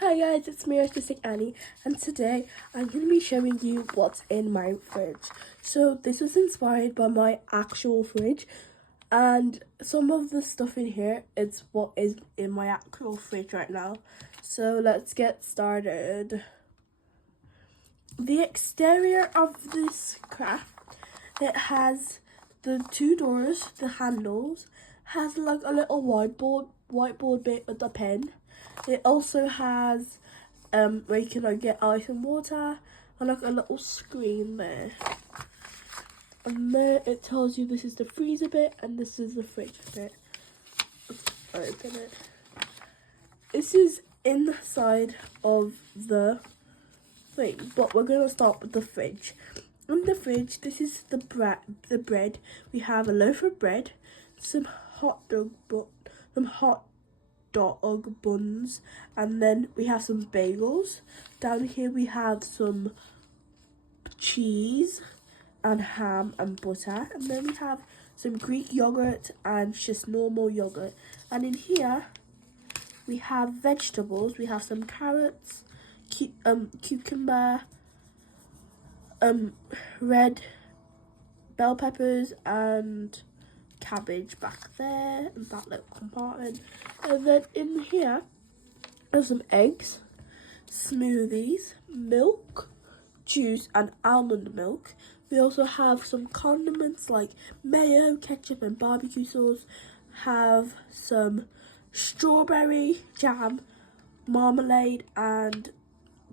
Hi guys, it's me, Artistic Annie, and today I'm going to be showing you what's in my fridge. So this was inspired by my actual fridge, and some of the stuff in here is what is in my actual fridge right now. So let's get started. The exterior of this craft, it has the two doors, the handles, has like a little whiteboard bit with the pen. It also has where you can like get ice and water, and like a little screen there. And there it tells you this is the freezer bit and this is the fridge bit. Let's open it. This is inside of the thing, but we're gonna start with the fridge. In the fridge, this is the bread. We have a loaf of bread, some hot dog buns, and then we have some bagels. Down here we have some cheese and ham and butter, and then we have some Greek yogurt and just normal yogurt. And in here we have vegetables. We have some carrots, cucumber, red bell peppers, and cabbage back there in that little compartment. And then in here there's some eggs, smoothies, milk, juice and almond milk. We also have some condiments like mayo, ketchup and barbecue sauce. Have some strawberry jam, marmalade and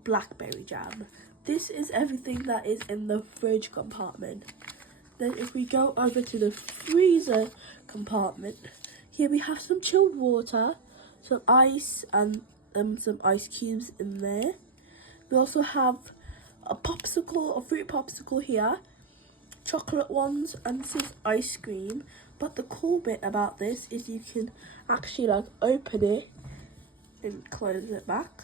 blackberry jam. This is everything that is in the fridge compartment. Then if we go over to the freezer compartment, here we have some chilled water, some ice and some ice cubes in there. We also have a fruit popsicle here, chocolate ones, and this is ice cream. But the cool bit about this is you can actually like open it and close it back.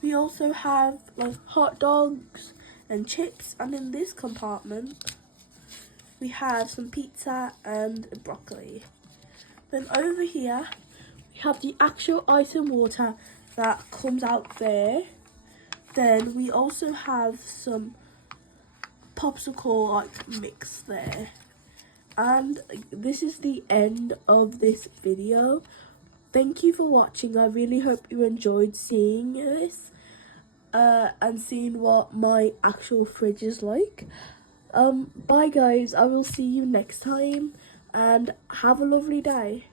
We also have like hot dogs and chips, and in this compartment we have some pizza and broccoli. Then over here we have the actual ice and water that comes out there. Then we also have some popsicle like mix there. And this is the end of this video. Thank you for watching. I really hope you enjoyed seeing this and seeing what my actual fridge is like. Bye guys, I will see you next time and have a lovely day.